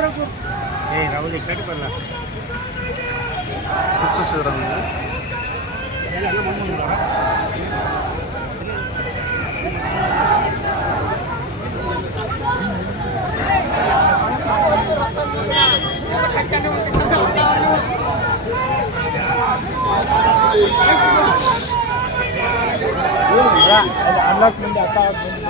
ಏ ರಾಹುಲ್ ಈ ಕಡೆ ಬರಲ್ಲ. ಹುಚ್ಚಿಸಿದ್ರ ನೀವು ಅನ್ಲಾಕ್ ಮುಂದೆ ಅಕ್ಕ ಯಾರು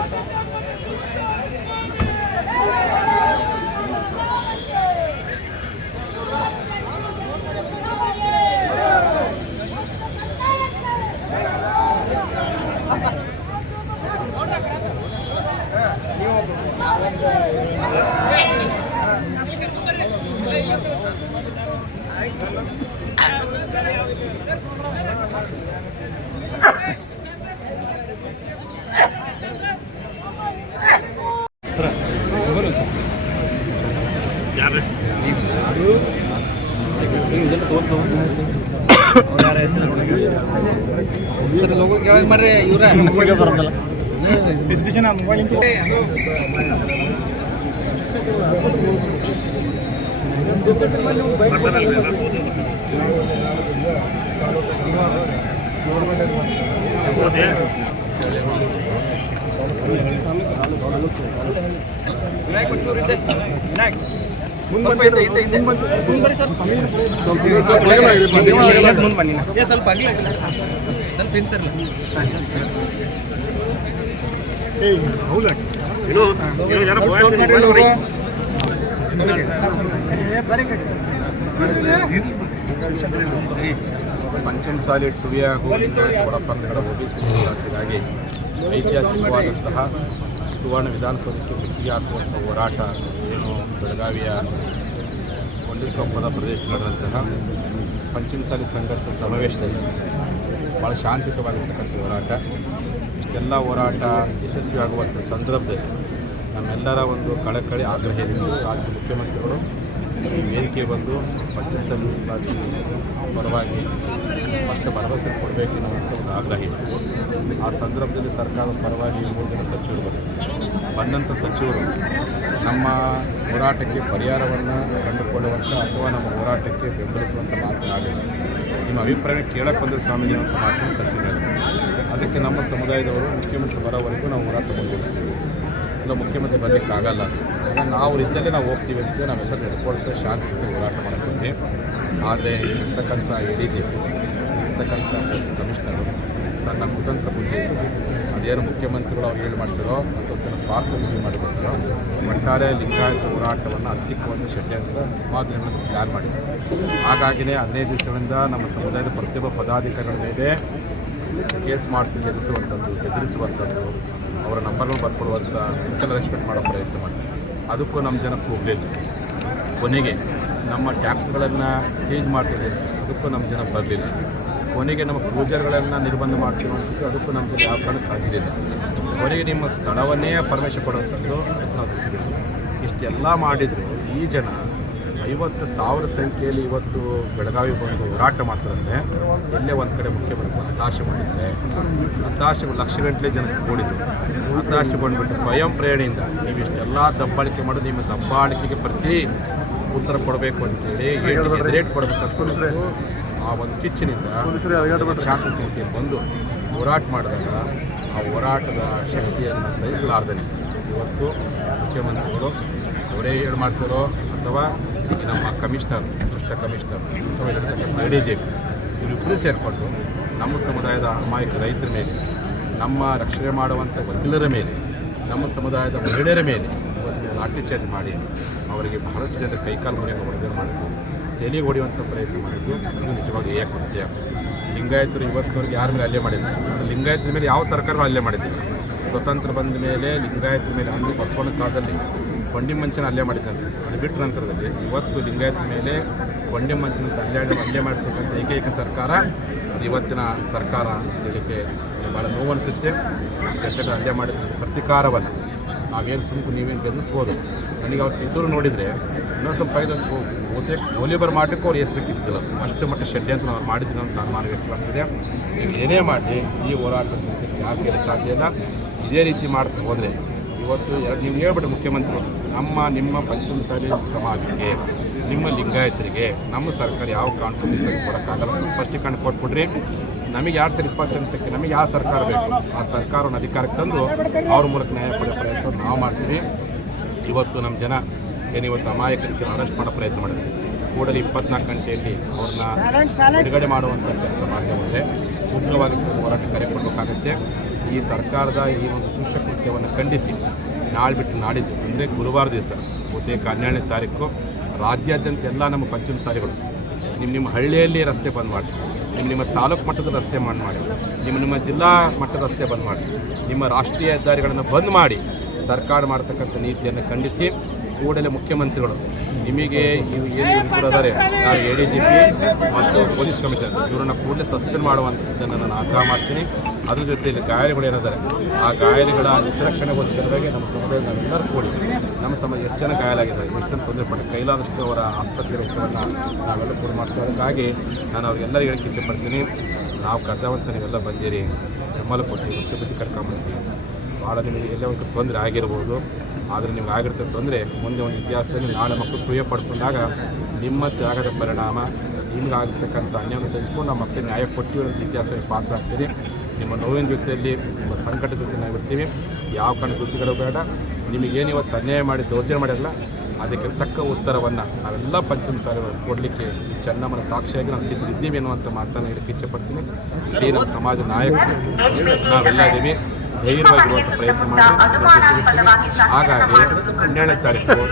ನಿಮಗೆ ಬರೋದಲ್ಲ. ಎಷ್ಟು ಜನ ಮೊಬೈಲ್ ಬನ್ನಿ. ಸ್ವಲ್ಪ ಅಗಲ ಸ್ವಲ್ಪ ಇನ್ಸರ್ಲ ಏಯ್ ಹೌದಾ? ಇದು ಇದು ಯಾರೋ boy ಅಂತ ನೋಡಿ. ಪಂಚಮಸಾಲಿ ಟುವಿ ಹಾಗೂ ಲಿಂಗಾಯತ ಒಳಪಂಗಡ ಒಬಿಸಿ ಮೀಸಲಾತಿಗಾಗಿ ಐತಿಹಾಸಿಕವಾದಂತಹ ಸುವರ್ಣ ವಿಧಾನಸೌಧಕ್ಕೆ ಮುತ್ತಿಗೆ ಹಾಕುವಂಥ ಹೋರಾಟ ಏನು ಬೆಳಗಾವಿಯ ಕೊಂಡಿಸ್ಕೊಪ್ಪದ ಪ್ರದೇಶಗಳಂತಹ ಪಂಚಮಸಾಲಿ ಸಂಘರ್ಷ ಸಮಾವೇಶದಲ್ಲಿ ಭಾಳ ಶಾಂತಿಯುತವಾಗಿರ್ತಕ್ಕಂಥ ಹೋರಾಟ. ಇಷ್ಟೆಲ್ಲ ಹೋರಾಟ ಯಶಸ್ವಿಯಾಗುವಂಥ ಸಂದರ್ಭದಲ್ಲಿ ನಮ್ಮೆಲ್ಲರ ಒಂದು ಕಳಕಳಿ ಆಗ್ರಹ ಇತ್ತು ರಾಜ್ಯ ಮುಖ್ಯಮಂತ್ರಿಗಳು ಈ ವೇದಿಕೆ ಬಂದು ಪಂಚಾಯತ್ ಸಮಿತಿ ಪರವಾಗಿ ಸ್ಪಷ್ಟ ಭರವಸೆ ಕೊಡಬೇಕು ಅನ್ನುವಂಥ ಒಂದು ಆಗ್ರಹ ಇತ್ತು ಆ ಸಂದರ್ಭದಲ್ಲಿ ಸರ್ಕಾರದ ಪರವಾಗಿ ಮೂರು ಜನ ಸಚಿವರು ಬಂದರು ಬಂದಂಥ ಸಚಿವರು ನಮ್ಮ ಹೋರಾಟಕ್ಕೆ ಪರಿಹಾರವನ್ನು ಕಂಡುಕೊಳ್ಳುವಂಥ ಅಥವಾ ನಮ್ಮ ಹೋರಾಟಕ್ಕೆ ಬೆಂಬಲಿಸುವಂಥ ಮಾತನಾಡಿಲ್ಲ ನಿಮ್ಮ ಅಭಿಪ್ರಾಯ ಕೇಳಕ್ಕೆ ಬಂದರು ಸ್ವಾಮೀಜಿ ಅಂತ ಮಾತನ್ನು ಸಚಿವರು. ಅದಕ್ಕೆ ನಮ್ಮ ಸಮುದಾಯದವರು, ಮುಖ್ಯಮಂತ್ರಿ ಬರೋವರೆಗೂ ನಾವು ಹೋರಾಟ ಮುಂದುವರಿಸ್ತೀವಿ. ಇಲ್ಲ ಮುಖ್ಯಮಂತ್ರಿ ಬರಲಿಕ್ಕಾಗಲ್ಲ ನಾವು ಇದ್ದಲ್ಲೇ ನಾವು ಹೋಗ್ತೀವಿ ಅಂತ ನಾವೆಲ್ಲ ನಡ್ಕೊಳ್ತಾ ಶಾಂತಿಯಿಂದ ಹೋರಾಟ ಮಾಡ್ತೀವಿ ಆದರೆ ಇರ್ತಕ್ಕಂಥ ಎ ಡಿ ಜಿ ಇರ್ತಕ್ಕಂಥ ಪೊಲೀಸ್ ಕಮಿಷನರು ತನ್ನ ಕುತಂತ್ರ ಬುದ್ಧಿ, ಅದೇನು ಮುಖ್ಯಮಂತ್ರಿಗಳು ಅವ್ರು ಹೇಳಿ ಮಾಡಿಸಿರೋ ಅಥವಾ ಮಾಡಿಕೊಂಡು ಒಟ್ಟಾರೆ ಲಿಂಗಾಯತ ಹೋರಾಟವನ್ನು ಹತ್ತಿಕ್ಕುವಂಥ ಷಡ್ಯಂತ್ರ ಸುಮಾರು ದಿನಗಳನ್ನು ತಯಾರು ಮಾಡಿದೆ ಹಾಗಾಗಿನೇ ಹದಿನೈದು ದಿವಸಗಳಿಂದ ನಮ್ಮ ಸಮುದಾಯದ ಪ್ರತಿಯೊಬ್ಬ ಪದಾಧಿಕಾರಿಗಳ ಮೇಲೆ ಕೇಸ್ ಮಾಡಿಸಿ ಎದುರಿಸುವಂಥದ್ದು ಬೆದರಿಸುವಂಥದ್ದು ಅವರ ನಂಬರ್ಗಳು ಬರ್ಕೊಡುವಂಥ ಮೆಂಟಲ್ ರೆಸ್ಪೆಕ್ಟ್ ಮಾಡೋ ಪ್ರಯತ್ನ ಮಾಡ್ತಾರೆ ಅದಕ್ಕೂ ನಮ್ಮ ಜನಕ್ಕೆ ಹೋಗಲಿಲ್ಲ. ಕೊನೆಗೆ ನಮ್ಮ ಟ್ಯಾಕ್ಟ್ಗಳನ್ನು ಸೀಜ್ ಮಾಡ್ತಿದ್ದೀವಿ. ಅದಕ್ಕೂ ನಮ್ಮ ಜನ ಬರಲಿಲ್ಲ. ಕೊನೆಗೆ ನಮ್ಮ ಪೂಜೆಗಳನ್ನು ನಿರ್ಬಂಧ ಮಾಡ್ತಿರುವಂಥದ್ದು ಅದಕ್ಕೂ ನಮ್ಮ ಜನ ಯಾವ ಕಾರಣಕ್ಕೆ ಆಗಿರಲಿಲ್ಲ ಕೊನೆಗೆ ನಿಮ್ಮ ಸ್ಥಳವನ್ನೇ ಪರ್ಮಿಷನ್ ಕೊಡುವಂಥದ್ದು. ಇಷ್ಟೆಲ್ಲ ಮಾಡಿದರೂ ಈ ಜನ ಐವತ್ತು ಸಾವಿರ ಸಂಖ್ಯೆಯಲ್ಲಿ ಇವತ್ತು ಬೆಳಗಾವಿ ಬಂದು ಹೋರಾಟ ಮಾಡ್ತಾರಂದರೆ ಇಲ್ಲೇ ಒಂದು ಕಡೆ ಮುಖ್ಯಮಂತ್ರಿ ಹತಾಶೆ ಮಾಡಿದ್ದಾರೆ ಹತಾಶೆ ಲಕ್ಷಗಟ್ಟಲೆ ಜನ ಕೂಡಿದ್ರು ಹತಾಶೆ ಬಂದುಬಿಟ್ಟು ಸ್ವಯಂ ಪ್ರೇರಣೆಯಿಂದ ನೀವು ಇಷ್ಟೆಲ್ಲ ದಬ್ಬಾಳಿಕೆ ಮಾಡೋದು ನಿಮ್ಮ ದಬ್ಬಾಳಿಕೆಗೆ ಪ್ರತಿ ಉತ್ತರ ಕೊಡಬೇಕು ಅಂತೇಳಿ ರೇಟ್ ಕೊಡಬೇಕು. ಆ ಒಂದು ಕಿಚ್ಚಿನಿಂದ ಶಾಂತ ಸಮಿತಿ ಬಂದು ಹೋರಾಟ ಮಾಡಿದಾಗ ಆ ಹೋರಾಟದ ಶಕ್ತಿಯನ್ನು ಸಹಿಸಲಾರ್ದೇ ಇವತ್ತು ಮುಖ್ಯಮಂತ್ರಿಗಳು ಅವರೇ ಹೇಳಿ ಮಾಡಿಸಿರೋ ಅಥವಾ ಈ ನಮ್ಮ ಕಮಿಷನರ್ ದುಷ್ಟ ಕಮಿಷನರ್ ಅಥವಾ ಇಲ್ಲಿರ್ತಕ್ಕಂಥ ಎ ಡಿ ಜೆ ಪಿ ಇವರಿಬ್ಬರು ಸೇರಿಕೊಂಡು ನಮ್ಮ ಸಮುದಾಯದ ಅಮಾಯಕ ರೈತರ ಮೇಲೆ ನಮ್ಮ ರಕ್ಷಣೆ ಮಾಡುವಂಥ ವಕೀಲರ ಮೇಲೆ ನಮ್ಮ ಸಮುದಾಯದ ಮಹಿಳೆಯರ ಮೇಲೆ ಇವತ್ತು ಲಾಠಿ ಚಾರ್ಜ್ ಮಾಡಿ ಅವರಿಗೆ ಬಹಳಷ್ಟು ಜನರ ಕೈಕಾಲು ಮುರಿಯನ್ನು ಹೊಡೆದು ಮಾಡಿದ್ದು ತಲೆ ಹೊಡೆಯುವಂಥ ಪ್ರಯತ್ನ ಮಾಡಿದ್ದು ಇದು ನಿಜವಾಗಿ ಏಕೃತ್ಯ ಲಿಂಗಾಯತರು ಇವತ್ತಿನವರೆಗೆ ಯಾರ ಮೇಲೆ ಅಲ್ಲೇ ಮಾಡಿಲ್ಲ. ಅದು ಲಿಂಗಾಯತರ ಮೇಲೆ ಯಾವ ಸರ್ಕಾರಗಳು ಅಲ್ಲೇ ಮಾಡಿದ್ದಿಲ್ಲ. ಸ್ವತಂತ್ರ ಬಂದ ಮೇಲೆ ಲಿಂಗಾಯತರ ಮೇಲೆ ಅಂದು ಬಸವನ ಕಾಲದಲ್ಲಿ ಕೊಂಡಿ ಮಂಚನ ಅಲ್ಲೇ ಮಾಡಿದ್ದಂತೆ ಅದು ಬಿಟ್ಟ ನಂತರದಲ್ಲಿ ಇವತ್ತು ಲಿಂಗಾಯತ ಮೇಲೆ ಕೊಂಡಿ ಮಂಚನ ಅಲ್ಲೇ ಅಲ್ಲೇ ಮಾಡಿರ್ತಕ್ಕಂಥ ಏಕೈಕ ಸರ್ಕಾರ ಇವತ್ತಿನ ಸರ್ಕಾರ ಅಂತ ಹೇಳಿಕೆ ಭಾಳ ನೋವು ಅನಿಸುತ್ತೆ. ಅಲ್ಲೇ ಮಾಡಿದ ಪ್ರತಿಕಾರವನ್ನು ನಾವೇನು ಸುಮ್ಕು ನೀವೇನು ಬೆದರಿಸ್ಬೋದು ನನಗೆ ಅವ್ರು ಇದ್ದರು ನೋಡಿದರೆ ಇನ್ನೊಂದು ಸ್ವಲ್ಪ ಇದು ಓತೆ ಗೋಲಿಬಾರ್ ಮಾಡಲಿಕ್ಕೂ ಅವ್ರು ಹೆಸರಿಕ್ಕಿದ್ದಿಲ್ಲ ಅಷ್ಟು ಮಟ್ಟ ಷಡ್ಯಂತ್ರ ಅವ್ರು ಮಾಡಿದ್ರು ಅಂತ ಅನುಮಾನ ವ್ಯಕ್ತವಾಗ್ತದೆ. ನೀವು ಏನೇ ಮಾಡಿ, ಈ ಹೋರಾಟ ಯಾರು ಕೆಲಸ ಇಲ್ಲ. ಇದೇ ರೀತಿ ಮಾಡ್ತಾ ಹೋದರೆ ಇವತ್ತು ಎರಡು ನೀವು ಹೇಳ್ಬಿಟ್ಟು ಮುಖ್ಯಮಂತ್ರಿ ನಮ್ಮ, ನಿಮ್ಮ ಪಂಚಮಸಾಲಿ ಸಮಾಜಕ್ಕೆ, ನಿಮ್ಮ ಲಿಂಗಾಯತರಿಗೆ, ನಮ್ಮ ಸರ್ಕಾರ ಯಾವ ಕಾನ್ಫಿಡೆನ್ಸ್ ಕೊಡೋಕ್ಕಾಗಲ್ಲ ಸ್ಪಷ್ಟೀಕರಣ ಕೊಟ್ಬಿಡ್ರಿ ನಮಗೆ ಎರಡು ಸಾವಿರದ ಇಪ್ಪತ್ತೆಂಟಕ್ಕೆ ನಮಗೆ ಯಾವ ಸರ್ಕಾರ ಬೇಕು? ಆ ಸರ್ಕಾರವನ್ನು ಅಧಿಕಾರಕ್ಕೆ ತಂದು ಅವ್ರ ಮೂಲಕ ನ್ಯಾಯ ಪಡೆಯೋ ಪ್ರಯತ್ನ ನಾವು ಮಾಡ್ತೀವಿ. ಇವತ್ತು ನಮ್ಮ ಜನ ಏನಿವತ್ತು ಇವತ್ತು ಅಮಾಯಕರಿಗೆ ಅರೆಸ್ಟ್ ಮಾಡೋ ಪ್ರಯತ್ನ ಮಾಡಿದ್ವಿ ಕೂಡಲೇ ಇಪ್ಪತ್ನಾಲ್ಕು ಗಂಟೆಯಲ್ಲಿ ಅವ್ರನ್ನ ಬಿಡುಗಡೆ ಮಾಡುವಂಥ ಕೆಲಸ ಮಾಡಿದೆ ಉಗ್ರವಾಗಿ ಹೋರಾಟ ಕರೆ ಕೊಡಬೇಕಾಗುತ್ತೆ. ಈ ಸರ್ಕಾರದ ಈ ಒಂದು ದುಷ್ಟ ಕೃತ್ಯವನ್ನು ಖಂಡಿಸಿ ನಾಳೆ ಬಿಟ್ಟು ನಾಡಿದ್ದು ಅಂದರೆ ಗುರುವಾರ ದಿವಸ ಬಹುತೇಕ ಹನ್ನೆರಡನೇ ತಾರೀಕು ರಾಜ್ಯಾದ್ಯಂತ ಎಲ್ಲ ನಮ್ಮ ಪಂಚಮ ಸಾರಿಗಳು ನಿಮ್ಮ ನಿಮ್ಮ ಹಳ್ಳಿಯಲ್ಲಿ ರಸ್ತೆ ಬಂದ್ ಮಾಡಿ ನಿಮ್ಮ ನಿಮ್ಮ ತಾಲೂಕು ಮಟ್ಟದ ರಸ್ತೆ ಬಂದ್ ಮಾಡಿ. ನಿಮ್ಮ ನಿಮ್ಮ ಜಿಲ್ಲಾ ಮಟ್ಟದ ರಸ್ತೆ ಬಂದ್ ಮಾಡಿ. ನಿಮ್ಮ ರಾಷ್ಟ್ರೀಯ ಹೆದ್ದಾರಿಗಳನ್ನು ಬಂದ್ ಮಾಡಿ ಸರ್ಕಾರ ಮಾಡ್ತಕ್ಕಂಥ ನೀತಿಯನ್ನು ಖಂಡಿಸಿ ಕೂಡಲೇ ಮುಖ್ಯಮಂತ್ರಿಗಳು ನಿಮಗೆ ಇವು ಏನು ಇಬ್ಬರು ನಾನು ಎ ಡಿ ಜಿ ಪಿ ಮತ್ತು ಪೊಲೀಸ್ ಕಮಿಷನರ್, ಇವರನ್ನು ಕೂಡಲೇ ಸಸ್ಪೆಂಡ್ ಮಾಡುವಂಥದ್ದನ್ನು ನಾನು ಆಗ್ರಹ ಮಾಡ್ತೀನಿ. ಅದ್ರ ಜೊತೆಯಲ್ಲಿ ಗಾಯಲುಗಳು ಏನಿದ್ದಾರೆ ಆ ಗಾಯಾಳುಗಳ ಹಿತರಕ್ಷಣೆಗೋಸ್ಕರವಾಗಿ ನಮ್ಮ ಸಮುದಾಯ ನಾವೆಲ್ಲರೂ ಕೂಡಿ ನಮ್ಮ ಸಮಾಜ ಎಷ್ಟು ಜನ ಗಾಯಾಲಾಗಿದ್ದಾರೆ ಜನ ತೊಂದರೆ ಪಟ್ಟು ಕೈಲಾದಷ್ಟು ಅವರ ಆಸ್ಪತ್ರೆ ವೆಚ್ಚವನ್ನು ನಾವೆಲ್ಲ ಕೂಡ ಮಾಡ್ತಾ ಹಾಗಾಗಿ ನಾನು ಅವ್ರಿಗೆಲ್ಲರಿಗೂ ಹೇಳಕ್ಕೆ ಪಡ್ತೀನಿ, ನಾವು ಕರ್ತವಂತ ನೀವೆಲ್ಲ ಬಂದಿರಿ, ಬೆಂಬಲ ಕೊಟ್ಟು ಬಿಟ್ಟು ಕರ್ಕೊಂಬಂದಿವಿ ಭಾಳ ನಿಮಗೆ ಎಲ್ಲೇ ಒಂದು ತೊಂದರೆ ಆಗಿರ್ಬೋದು, ಆದರೆ ನಿಮ್ಗೆ ಆಗಿರ್ತದೆ ತೊಂದರೆ ಮುಂದೆ ಒಂದು ಇತಿಹಾಸದಲ್ಲಿ ನಾಳೆ ಮಕ್ಕಳು ಪ್ರಿಯ ಪಡ್ಕೊಂಡಾಗ ನಿಮ್ಮ ತ್ಯಾಗದ ಪರಿಣಾಮ ನಿಮ್ಗೆ ಆಗಿರ್ತಕ್ಕಂಥ ಅನ್ಯಾಯ ಸಹಿಸ್ಕೊಂಡು ನಮ್ಮ ಮಕ್ಕಳಿಗೆ ನ್ಯಾಯ ಕೊಟ್ಟಿರೋ ಇತಿಹಾಸಕ್ಕೆ ಪಾತ್ರ ಆಗ್ತೀರಿ. ನಿಮ್ಮ ನೋವಿನ ಜೊತೆಯಲ್ಲಿ ನಿಮ್ಮ ಸಂಕಟದ ಜೊತೆ ನಾವು ಇರ್ತೀವಿ. ಯಾವ ಕಣ್ಣು ದುಡ್ಡುಗಳು ಬೇಡ. ನಿಮಗೇನು ಇವತ್ತು ಅನ್ಯಾಯ ಮಾಡಿ ದೌರ್ಜನ್ಯ ಮಾಡಿರಲ್ಲ ಅದಕ್ಕೆ ತಕ್ಕ ಉತ್ತರವನ್ನು ನಾವೆಲ್ಲ ಪಂಚಮ ಸಾರಿ ಕೊಡಲಿಕ್ಕೆ ಚೆನ್ನಮ್ಮನ ಸಾಕ್ಷಿಯಾಗಿ ನಾವು ಸಿದ್ಧಿದ್ದೀವಿ ಅನ್ನುವಂಥ ಮಾತನ್ನು ಹೇಳಕ್ಕೆ ಇಚ್ಛೆಪಡ್ತೀನಿ ಇಡೀ ನಮ್ಮ ಸಮಾಜ ನಾಯಕರು, ನಾವೆಲ್ಲ ಇದ್ದೀವಿ ಧೈರ್ಯವಾಗಿರುವಂಥ ಪ್ರಯತ್ನ ಮಾಡಿ. ಹಾಗಾಗಿ ಹನ್ನೆರಡನೇ ತಾರೀಕು ಎಲ್ಲ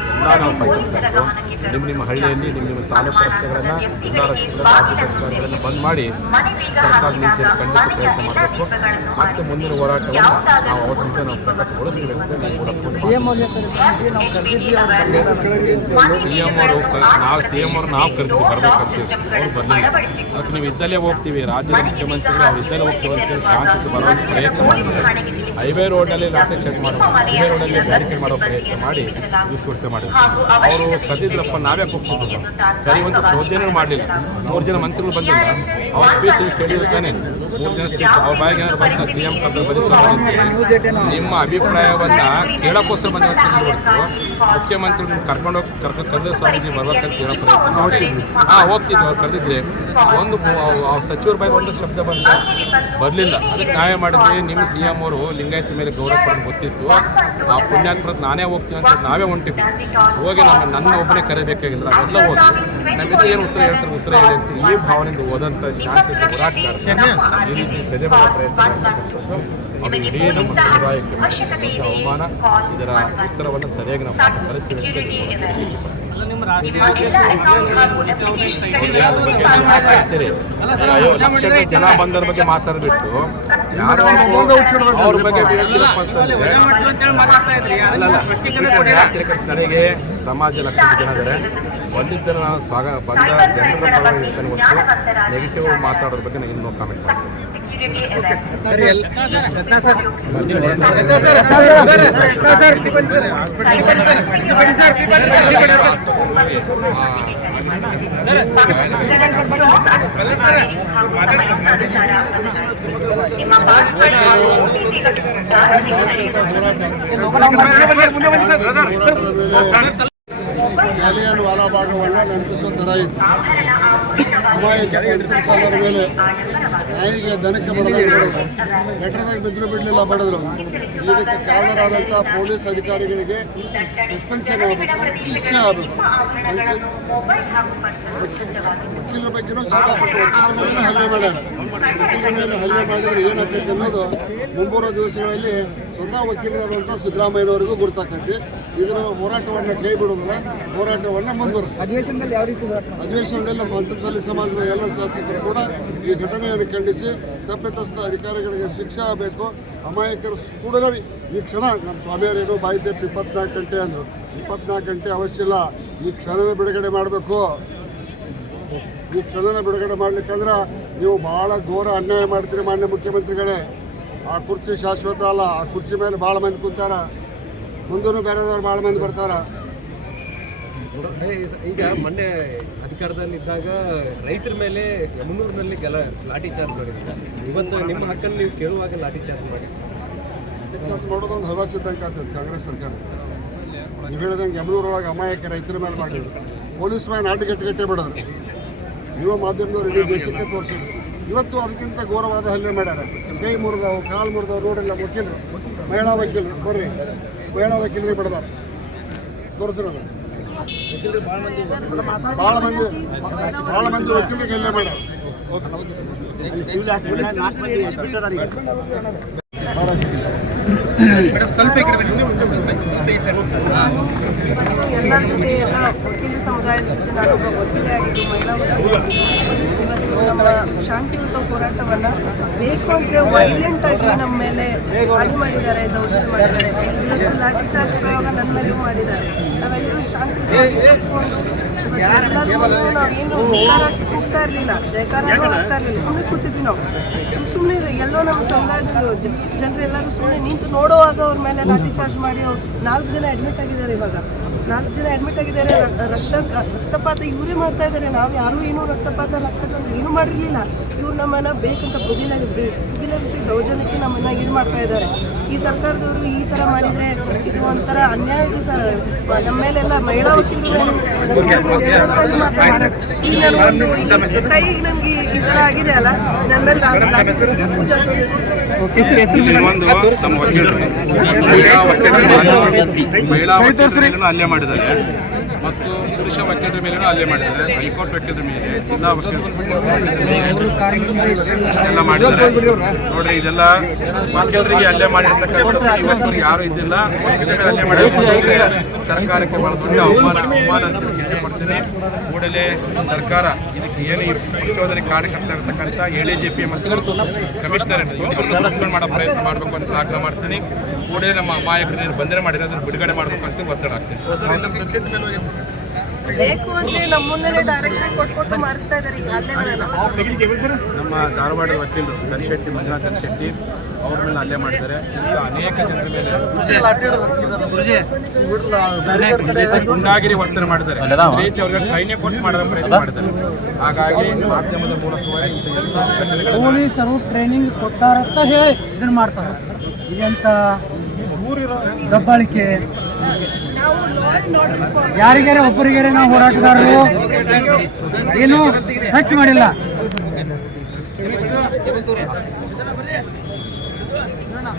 ನಾವು ಪಂಚಾಯತ್ ಸಾರಿಗೂ ನಿಮ್ಮ ನಿಮ್ಮ ಹಳ್ಳಿಯಲ್ಲಿ ನಿಮ್ಮ ನಿಮ್ಮ ತಾಲೂಕು ರಸ್ತೆಗಳನ್ನು ಜಿಲ್ಲಾ ರಸ್ತೆಗಳನ್ನು ರಾಜ್ಯ ಸರ್ಕಾರಗಳನ್ನು ಬಂದ್ ಮಾಡಿ ಸರ್ಕಾರ ನೀತಿಯನ್ನು ಖಂಡಿತ ಪ್ರಯತ್ನ ಮಾಡಬೇಕು. ಮತ್ತು ಮುಂದಿನ ಹೋರಾಟವನ್ನು ನಾವು ಅವತ್ತಿನ ನಾವು ಪ್ರಕಟಗೊಳಿಸ್ತೀವಿ ಅಂತ ಸಿ ಎಂ ಅವರು ನಾವು ಸಿ ಎಂ ಅವರು ನಾವು ಕರಿತೀವಿ ಬರ್ಬೇಕಂತೀವಿ ಅವ್ರು ಬರಲಿಲ್ಲ. ಅದಕ್ಕೆ ನೀವು ಇದ್ದಲ್ಲೇ ಹೋಗ್ತೀವಿ. ರಾಜ್ಯದ ಮುಖ್ಯಮಂತ್ರಿಗಳು ಅವ್ರು ಇದ್ದಲ್ಲೇ ಹೋಗ್ತೀವಿ ಅಂತೇಳಿ ಶಾಂತಿ ಬರುವಂಥ ಪ್ರಯತ್ನ ಮಾಡಿದ್ದಾರೆ ಹೈವೇ ರೋಡ್ನಲ್ಲಿ ಲಾಸ್ಟ್ ಚೆಕ್ ಮಾಡೋದು ಹೈವೇ ರೋಡಲ್ಲಿ ಬ್ಯಾರಿಕೇಡ್ ಮಾಡೋ ಪ್ರಯತ್ನ ಮಾಡಿ, ದುಷ್ಕೃತ್ಯ ಮಾಡಿದ್ರು. ಅವರು ಕದಿದ್ರಪ್ಪ ನಾವೇ ಹೋಗ್ತಿದ್ರು ಒಂದು ಸೌಜನ್ಯ ಮಾಡಲಿಲ್ಲ. ಮೂರು ಜನ ಮಂತ್ರಿಗಳು ಬಂದಿಲ್ಲ. ಅವ್ರ ಸ್ಪೀಚ್ ಕೇಳಿರ್ತಾನೆ. ಮೂರು ಜನ ಸ್ಪೀಚ್ ಅವ್ರ ಬಾಯಿಗೆ ಏನಾದ್ರು ಬಂದ ಸಿ ನಿಮ್ಮ ಅಭಿಪ್ರಾಯವನ್ನ ಕೇಳಕ್ಕೋಸ್ಕರ ಬಂದ ಹೊರತು ಮುಖ್ಯಮಂತ್ರಿ ಕರ್ಕೊಂಡು ಹೋಗಿ ಕರ್ಕೊಂಡು ಕರೆದ ಸ್ವಾಮೀಜಿ ಬರ್ಬೇಕಂತ ಕೇಳೋ ಪ್ರಯತ್ನ. ಹಾಂ, ಹೋಗ್ತಿದ್ವಿ, ಅವ್ರು ಕರೆದಿದ್ರೆ. ಒಂದು ಸಚಿವರ ಬಾಯಿ ಒಂದು ಶಬ್ದ ಬಂದ ಬರಲಿಲ್ಲ. ಅದಕ್ಕೆ ನಾವೇ ಮಾಡಿದ್ವಿ. ನಿಮ್ಮ ಸಿ ಎಂ ಅವರು ಲಿಂಗಾಯತ ಮೇಲೆ ಗೌರವ ಪಡೆದು ಗೊತ್ತಿತ್ತು. ಆ ಪುಣ್ಯಾತ್ಮರಕ್ಕೆ ನಾನೇ ಹೋಗ್ತೀನಿ ಅಂತ ನಾವೇ ಹೊಂಟಿದ್ವಿ. ಹೋಗಿ ನಮ್ಮ ನನ್ನ ಒಬ್ಬನೇ ಕರೆಯಬೇಕಾಗಿಲ್ಲ ಅವೆಲ್ಲ ಹೋಗಿ ನಮ್ಮಿಂದ ಏನು ಉತ್ತರ ಹೇಳ್ತಾರೆ ಉತ್ತರ ಇದೆ ಅಂತ ಈ ಭಾವನೆಯಿಂದ ಹೋದಂಥ ಶಾಂತಿ ಹೋರಾಟಗಾರ ಈ ರೀತಿ ಸೆದೆ ಮಾಡೋ ಪ್ರಯತ್ನ ಅದು ಇಡೀ ನಮ್ಮ ಸಮುದಾಯಕ್ಕೆ ಅವಮಾನ ಇದರ ಉತ್ತರವನ್ನು ಸರಿಯಾಗಿ ನಾವು ಪರಿಸ್ಥಿತಿ ಅಂತ ಜನ ಬಂದವ್ರ ಬಗ್ಗೆ ಮಾತಾಡ್ಬಿಟ್ಟು ಯಾರೋ ಅವ್ರ ಬಗ್ಗೆ ನನಗೆ ಸಮಾಜ ಲಕ್ಷ ಜನ ಇದ್ದಾರೆ ಬಂದಿದ್ದನ್ನು ನಾನು ಸ್ವಾಗ ಬಂದ ಜನರ ಪರವಾಗಿ ಹೊರತು ನೆಗೆಟಿವ್ ಮಾತಾಡೋದ್ರ ಬಗ್ಗೆ ನಾನು ಇನ್ನೂ ಕಾಮೆಂಟ್ ಮಾಡ್ತೀನಿ. ಸರಿ ಎಲ್ಲ ಜಾಲಿಯನ್ ವಾಲಾಬಾಗವನ್ನು ನೆನಪಿಸೋ ಥರ ಇತ್ತು ಅಮಾಯಕ ಪೆನ್ಸಿಲ್ ಸಾಲರ ಮೇಲೆ ನಾಯಿಗೆ ದನಕ್ಕೆ ಬಡದಾಗ ಬಿಡೋದು ಲೆಟರ್ದಾಗ ಬಿದ್ದರೂ ಬಿಡಲಿಲ್ಲ ಬಡಿದ್ರು. ಇದಕ್ಕೆ ಕಾರಣರಾದಂಥ ಪೊಲೀಸ್ ಅಧಿಕಾರಿಗಳಿಗೆ ಸಸ್ಪೆನ್ಷನ್ ಆಗಬೇಕು, ಶಿಕ್ಷೆ ಆಗಬೇಕು. ವಕೀಲರ ಬಗ್ಗೆನೂ ಸಿಕ್ಕಾಪಟ್ಟು ವಕೀಲರ ಮೇಲೆ ಹಲ್ಲೆ ಮಾಡ್ಯಾರ. ವಕೀಲರ ಮೇಲೆ ಹಲ್ಲೆ ಮಾಡಿದ್ರೆ ಏನಾಗ್ತೈತೆ ಅನ್ನೋದು ಮುಂಬರುವ ದಿವಸಗಳಲ್ಲಿ ಸ್ವತಃ ವಕೀಲರಾದಂಥ ಸಿದ್ದರಾಮಯ್ಯನವರಿಗೂ ಗುರುತಾಕೈತಿ ಇದರ ಹೋರಾಟವನ್ನು ಕೈ ಬಿಡೋದಿಲ್ಲ ಹೋರಾಟವನ್ನು ಮುಂದುವರಿಸ್ತಾರೆ. ಅಧಿವೇಶನದಲ್ಲಿ ಯಾವ ರೀತಿ ಅಧಿವೇಶನದಲ್ಲಿ ನಮ್ಮ ಪಂಚಮಸಾಲಿ ಸಮಾಜದ ಎಲ್ಲ ಶಾಸಕರು ಕೂಡ ಈ ಘಟನೆಯನ್ನು ಖಂಡಿಸಿ ತಪ್ಪಿತಸ್ಥ ಅಧಿಕಾರಿಗಳಿಗೆ ಶಿಕ್ಷೆ ಆಗಬೇಕು. ಅಮಾಯಕರು ಕೂಡ ಈ ಕ್ಷಣ ನಮ್ಮ ಸ್ವಾಮಿಯವರೇನು ಬಾಯಿ ತೆಪ್ಪು ಇಪ್ಪತ್ನಾಲ್ಕು ಗಂಟೆ ಅಂದರು. ಇಪ್ಪತ್ನಾಲ್ಕು ಗಂಟೆ ಅವಶ್ಯ ಇಲ್ಲ. ಈ ಕ್ಷಣನ ಬಿಡುಗಡೆ ಮಾಡಬೇಕು. ಈ ಕ್ಷಣನ ಬಿಡುಗಡೆ ಮಾಡ್ಲಿಕ್ಕಂದ್ರೆ ನೀವು ಭಾಳ ಘೋರ ಅನ್ಯಾಯ ಮಾಡ್ತೀರಿ ಮಾನ್ಯ ಮುಖ್ಯಮಂತ್ರಿಗಳೇ. ಆ ಕುರ್ಚಿ ಶಾಶ್ವತ ಅಲ್ಲ ಆ ಕುರ್ಚಿ ಮೇಲೆ ಭಾಳ ಮಂದಿ ಕುಂತಾರ ಮುಂದೂ ಬೇರೆದವ್ರು ಭಾಳ ಮಂದಿ ಬರ್ತಾರ ಈಗ ಮೊನ್ನೆ ಅಧಿಕಾರದಲ್ಲಿದ್ದಾಗ ರೈತರ ಮೇಲೆ ಯಮನೂರಿನಲ್ಲಿ ಕೆಲ ಲಾಠಿ ಚಾರ್ಜ್ ಮಾಡಿದ್ರು ಇವತ್ತು ನಿಮ್ಮ ಹಕ್ಕಲ್ಲಿ ನೀವು ಕೇಳುವಾಗ ಲಾಠಿ ಚಾರ್ಜ್ ಮಾಡಿ ಲಾಠಿ ಚಾರ್ಜ್ ಮಾಡೋದೊಂದು ಹವ್ಯಾಸ ಇದ್ದಂಗೆ ಆಗ್ತದೆ ಕಾಂಗ್ರೆಸ್ ಸರ್ಕಾರ ನೀವು ಹೇಳಿದಂಗೆ ಯಮನೂರೊಳಗೆ ಅಮಾಯಕ ರೈತರ ಮೇಲೆ ಮಾಡಿದ್ರು ಪೊಲೀಸ್ ಮ್ಯಾನ್ ಅಡ್ಡಗಟ್ಟೆ ಬಿಡೋದು ಯುವ ಮಾಧ್ಯಮದವ್ರು ಇಡೀ ದೇಶಕ್ಕೆ ತೋರಿಸಿದ್ರು ಇವತ್ತು ಅದಕ್ಕಿಂತ ಘೋರವಾದ ಹಲ್ಲೆ ಮಾಡ್ಯಾರ. ಕೈ ಮುರಿದವು ಕಾಲು ಮುರಿದವು ನೋಡಿಲ್ಲ ವಕೀಲರು ಮಹಿಳಾ ವಕೀಲರು ಬರ್ರಿ. ಮಹಿಳಾ ವಕೀಲರಿಗೆ ಬಿಡದಾರ ತೋರಿಸಿರೋದು ಭಾಳ ಮಂದಿ ಭಾಳ ಮಂದಿ ವಕೀಲರಿಗೆ ಹಲ್ಲೆ ಮಾಡ್ಯಾರ. ಎಲ್ಲರ ಜೊತೆ ಎಲ್ಲ ವಕೀಲ ಸಮುದಾಯದ ಜೊತೆ ನಾನು ಒಬ್ಬ ಆಗಿದ್ದು, ಮಹಿಳಾ ಇವತ್ತು ನಮ್ಮ ಶಾಂತಿಯುತ ಹೋರಾಟವನ್ನ ಬೇಕು ಅಂದ್ರೆ ವೈಲೆಂಟ್ ಆಗಿ ನಮ್ಮ ಮೇಲೆ ಹಾನಿ ಮಾಡಿದ್ದಾರೆ, ದೌರ್ಜನ್ಯ ಮಾಡಿದ್ದಾರೆ. ಇವತ್ತು ಲಾಠಿ ಚಾರ್ಜ್ ಪ್ರಯೋಗ ನನ್ನ ಮೇಲೂ ಮಾಡಿದ್ದಾರೆ. ನಾವೆಲ್ಲರೂ ಶಾಂತಿಯುತವಾಗಿ ನಾವೇನು ಹುಕ್ಕಾರ ಕೂಗ್ತಾ ಇರಲಿಲ್ಲ ಜಯಕಾರನೂ ಆಗ್ತಾ ಇರಲಿಲ್ಲ ಸುಮ್ಮನೆ ಕೂತಿದ್ವಿ ನಾವು ಸುಮ್ ಸುಮ್ಮನೆ ಎಲ್ಲೋ ನಮ್ಮ ಸಮುದಾಯದ ಜನರು ಎಲ್ಲರೂ ಸುಮ್ಮನೆ ನಿಂತು ನೋಡುವಾಗ ಅವ್ರ ಮೇಲೆ ಲಾಠಿ ಚಾರ್ಜ್ ಮಾಡಿ ಅವ್ರು ನಾಲ್ಕು ಜನ ಅಡ್ಮಿಟ್ ಆಗಿದ್ದಾರೆ ಇವಾಗ ನಾಲ್ಕು ಜನ ಅಡ್ಮಿಟ್ ಆಗಿದ್ದಾರೆ ರಕ್ತ ರಕ್ತಪಾತ ಇವರೇ ಮಾಡ್ತಾ ಇದ್ದಾರೆ ನಾವು ಯಾರೂ ಏನೂ ರಕ್ತಪಾತ ರಕ್ತ ಏನು ಮಾಡಿರಲಿಲ್ಲ ಇವ್ರು ನಮ್ಮನ್ನ ಬೇಕಂತ ಬುದಿಲ ಬುದಿಲಬಿಸಿ ದೌರ್ಜನ್ಯಕ್ಕೆ ನಮ್ಮನ್ನ ಇದು ಮಾಡ್ತಾ ಇದ್ದಾರೆ. ಈ ಸರ್ಕಾರದವರು ಈ ಥರ ಮಾಡಿದರೆ ಇದು ಒಂಥರ ಅನ್ಯಾಯ ಇದು ಸರ್. ನಮ್ಮ ಮೇಲೆಲ್ಲ ಮಹಿಳಾ ವಕೀಲರು ಈಗ ನಾನು ಒಂದು ಈ ಕೈ ನನಗೆ ಈ ಥರ ಆಗಿದೆ ಅಲ್ಲ? ನಮ್ಮ ಮೇಲೆ ಮಹಿಳಾ ವಕೀಲರ ಮಹಿಳಾ ವಕೀಲರ ಹಲ್ಲೆ ಮಾಡಿದ್ದಾರೆ. ಮತ್ತು ಪುರುಷ ವಕೀಲರ ಮೇಲೂ ಅಲ್ಲೇ ಮಾಡಿದ್ದಾರೆ. ಹೈಕೋರ್ಟ್ ವಕೀಲರ ಮೇಲೆ ಜಿಲ್ಲಾ ವಕೀಲರ ಮೇಲೆ ಇಷ್ಟೆಲ್ಲ ಮಾಡಿದ್ದಾರೆ. ನೋಡ್ರಿ ಇದೆಲ್ಲ ವಕೀಲರಿಗೆ ಅಲ್ಲೇ ಮಾಡಿರ್ತಕ್ಕಂಥದ್ದು. ಇವತ್ತು ಯಾರು ಇದ್ದಿಲ್ಲ. ಹಲ್ಲೆ ಮಾಡಿದ್ರೆ ಸರ್ಕಾರಕ್ಕೆ ಬಹಳ ದೊಡ್ಡ ಅವಮಾನ. ಅವಮಾನ ಅಂತ ಚಿಂತೆ ಪಡ್ತೀನಿ ಕೂಡಲೇ ಸರ್ಕಾರ ಇದಕ್ಕೆ ಏನು ಈ ಪ್ರಚೋದನೆ ಕಾರಣಕರ್ತ ಇರತಕ್ಕಂಥ ಎ ಜೆ ಪಿ ಮತ್ತು ಕಮಿಷನರ್ ಇಬ್ಬರನ್ನು ಸಸ್ಪೆಂಡ್ ಮಾಡೋ ಪ್ರಯತ್ನ ಮಾಡಬೇಕು ಅಂತ ಆಗ್ರಹ ಮಾಡ್ತೀನಿ. ಕೂಡಲೇ ನಮ್ಮ ಅಮಾಯಕರನ್ನು ಬಂಧನ ಮಾಡಿದ್ರೆ ಅದನ್ನು ಬಿಡುಗಡೆ ಮಾಡಬೇಕು ಅಂತ ಒತ್ತಡ ಆಗ್ತೀನಿ ಬೇಕು ಅಂದ್ರೆ ನಮ್ಮ ಮುಂದೆ ಡೈರೆಕ್ಷನ್ ಕೊಟ್ಕೊಟ್ಟು ಮಾಡಿಸ್ತಾ ಇದ್ದಾರೆ ಈ ಹಲ್ಲೆಗಳನ್ನ. ನಮ್ಮ ಧಾರವಾಡದ ವಕೀಲರು ಧನಶೆಟ್ಟಿ ಮಂಜುನಾಥ್ ಧನಶೆಟ್ಟಿ ಅವ್ರ ಮೇಲೆ ಅಲ್ಲೇ ಮಾಡಿದ್ದಾರೆ. ಅನೇಕ ಜನರ ಮೇಲೆ ಗುಂಡಾಗಿರಿ ವರ್ತನೆ ಮಾಡಿದ್ದಾರೆ. ರೀತಿ ಅವ್ರಿಗೆ ಟ್ರೈನೇ ಕೊಟ್ಟು ಮಾಡೋ ಪ್ರಯತ್ನ ಮಾಡಿದ್ದಾರೆ. ಹಾಗಾಗಿ ಮಾಧ್ಯಮದ ಘಟನೆಗಳನ್ನ ಪೊಲೀಸರು ಟ್ರೈನಿಂಗ್ ಕೊಟ್ಟಾರಂತ ಹೇಳಿ ಇದನ್ನ ಮಾಡ್ತಾರೆ. ಇದೆಂತ? ದಬ್ಬಾಳಿಕೆ. ಯಾರಿಗಾರ ಒಬ್ಬರಿಗಾರ ನಾವು ಹೋರಾಟಗಾರರು? ಏನು ಟಚ್ ಮಾಡಿಲ್ಲ?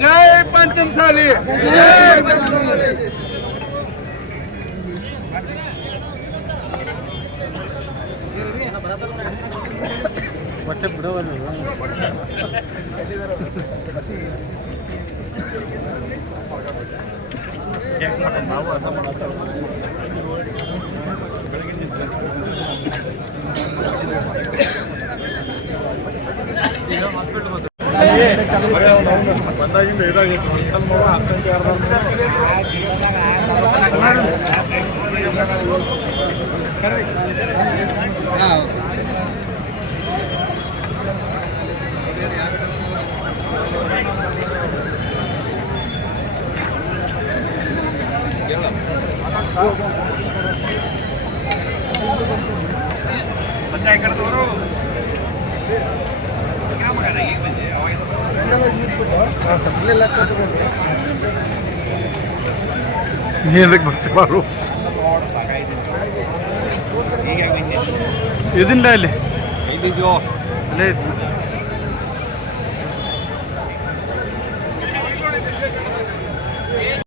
ಜೈ ಪಂಚಮಸಾಲಿ! ಬಂದಾಗಿಂದ ಇದಾಗಿತ್ತು ನಮ್ಮ ಆಬ್ಸೆಂಟ್ ಏನಕ್ಕೆ ಬರ್ತೀವಾರು ಇದನ್ನ ಇಲ್ಲಿ ಅಲ್ಲೇ ಇದ್ನ.